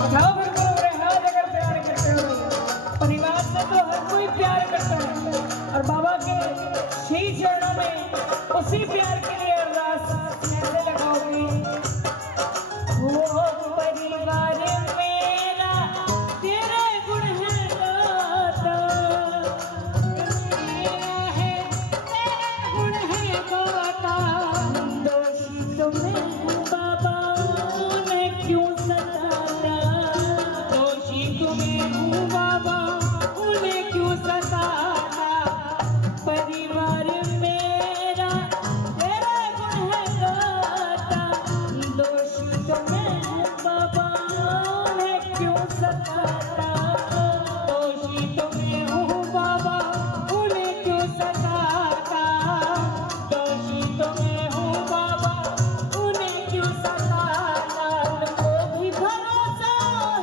उठाओ फिर बोलो रे हाथ अगर प्यार करते हो। परिवार से तो हर कोई प्यार करता है और बाबा के श्री चरणों में उसी प्यार के लिए अरदास कैसे लगाओगी। वो परिवार मेरा तेरे गुण है गाता, मेरा है तेरे गुण है गाता। दोषी तुम्हें बाबा ने क्यों सताता, दोषी तुम्हें हूँ बाबा उन्हें क्यों सताता। परिवार मेरा तेरे गुण है गाता, दोषी तुम्हें बाबा उन्हें क्यों सताता। दोषी तुम्हें हूँ बाबा उन्हें क्यों सताता, दोषी तुम्हें हूँ बाबा उन्हें क्यों सताता। उनको भी भरोसा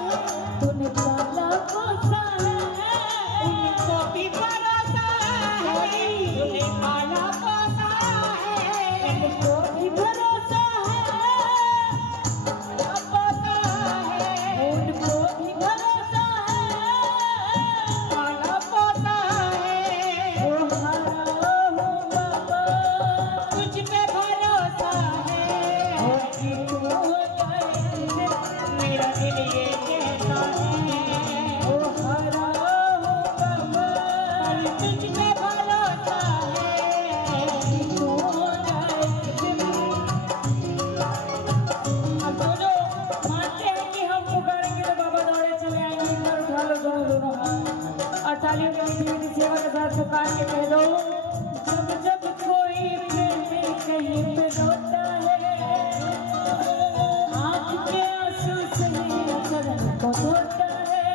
है तूने पाला पोसा है, उनको भी भरोसा है तूने पाला पोसा है। उनको भी भरोसा है पाला पोसा है, उनको भी भरोसा है पाला पोसा है। ओ हरा हो बाबा तुझ पे भरोसा है, हो कि तू हो जाए मेरा दिल ये कहता है। ओ हरा हो बाबा तुझ पे भरोसा है, कि तू हो जाए दिल। अब दोनों मानते हैं कि हम पुकारेंगे तो बाबा दौड़े चले आएंगे। एक बार उठा लो दोनों हाथ और तालियों की मीठी मीठी सेवा के साथ पुकार के कह दो। जब जब कोई प्रेमी कहीं पे रोता है, आँख के आंसू से चरण को धोता है,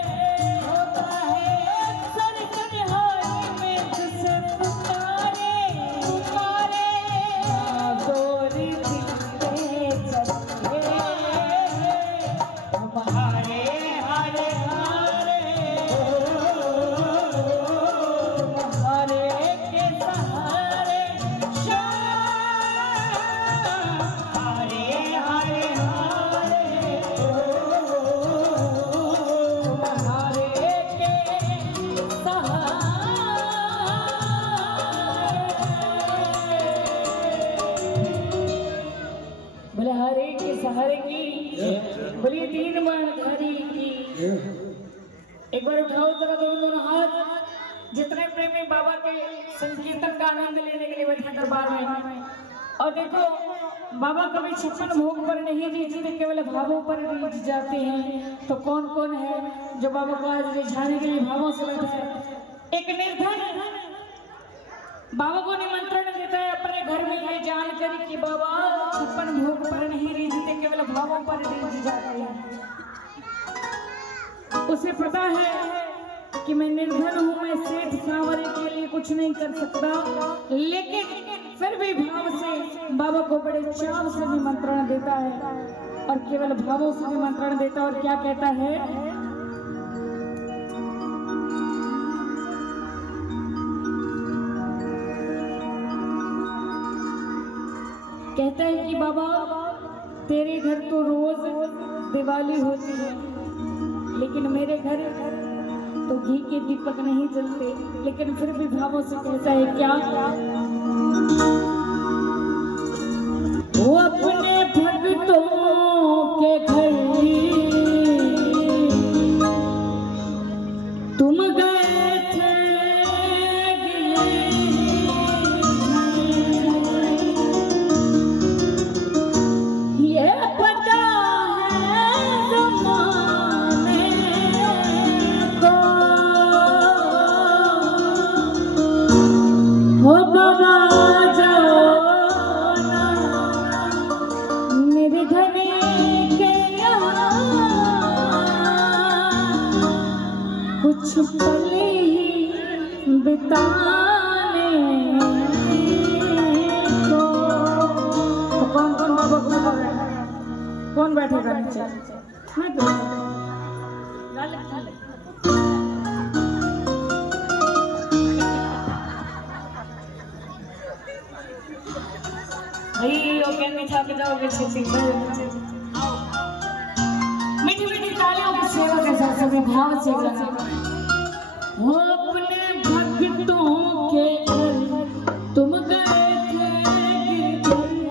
होता है अक्सर तन्हाई में तुझसे पुकारे पुकारे। गोरी दिल पे चले हम हारे हारे हारे, हारे के सहारे शाम, हारे हारे हारे, हारे के सहारे। बोले हरे के सहारे की, बोलिए तीन बाणधारी की। एक बार उठाओ जरा दोनों हाथ। जितने प्रेमी बाबा के संकीर्तन का आनंद लेने के लिए बैठे दरबार में, और देखो बाबा कभी 56 भोग पर नहीं रीझते, केवल भावों पर रीझ जाते हैं। तो कौन कौन है जो बाबा को आज रिझाने के लिए भावों से बैठा है। एक निर्धन बाबा को निमंत्रण देता है अपने घर में ये जानकर कि बाबा 56 भोग पर नहीं रीझते, केवल भावों पर रीझ जाते हैं। उसे पता है कि मैं निर्धन हूँ, मैं सेठ सांवरे के लिए कुछ नहीं कर सकता, लेकिन फिर भी भाव से बाबा को बड़े चाव से निमंत्रण देता है और केवल भावों से निमंत्रण देता है। और क्या कहता है, कहता है कि बाबा तेरे घर तो रोज दिवाली होती है, लेकिन मेरे घर तो घी के दीपक नहीं जलते। लेकिन फिर भी भावों से कहता है क्या, वो अपने भक्तों के घर तुम गए थे, ये पता है ज़माने को, हो बाबा जाना निर्धन के यहाँ कुछ पल ही बिताने को। तो कौन कौन बाबा को बुला रहा है, कौन बैठेगा नीचे? मैं तो भाई वो कहने छाप जाओगे, मीठी मीठी तालियों सभी भाव से गाना। वो अपने भक्तों के घर तुम गए थे गिरधर।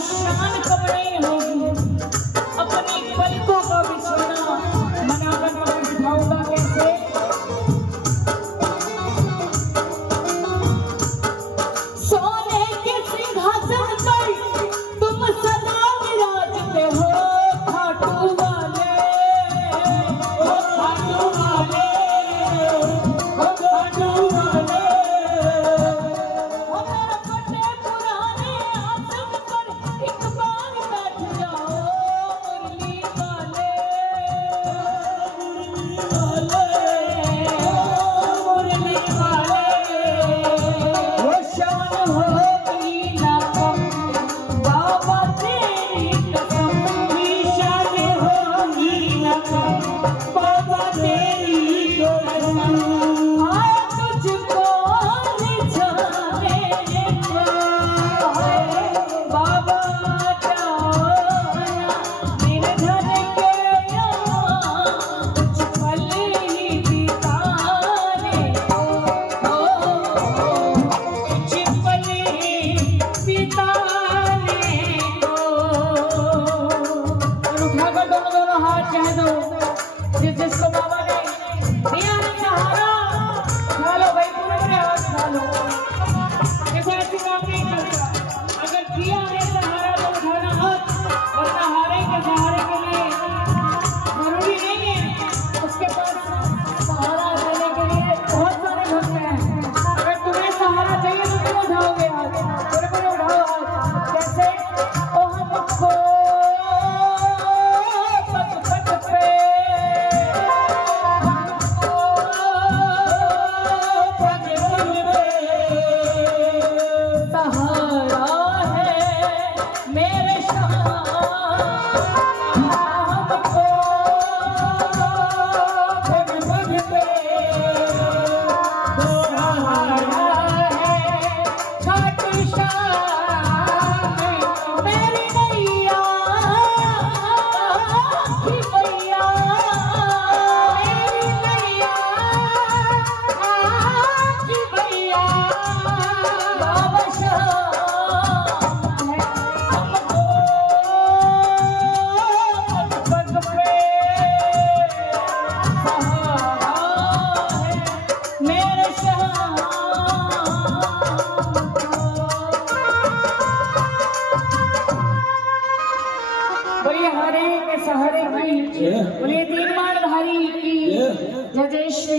शान कब नहीं होगी।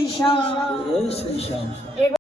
श्री श्याम। जय श्री श्याम।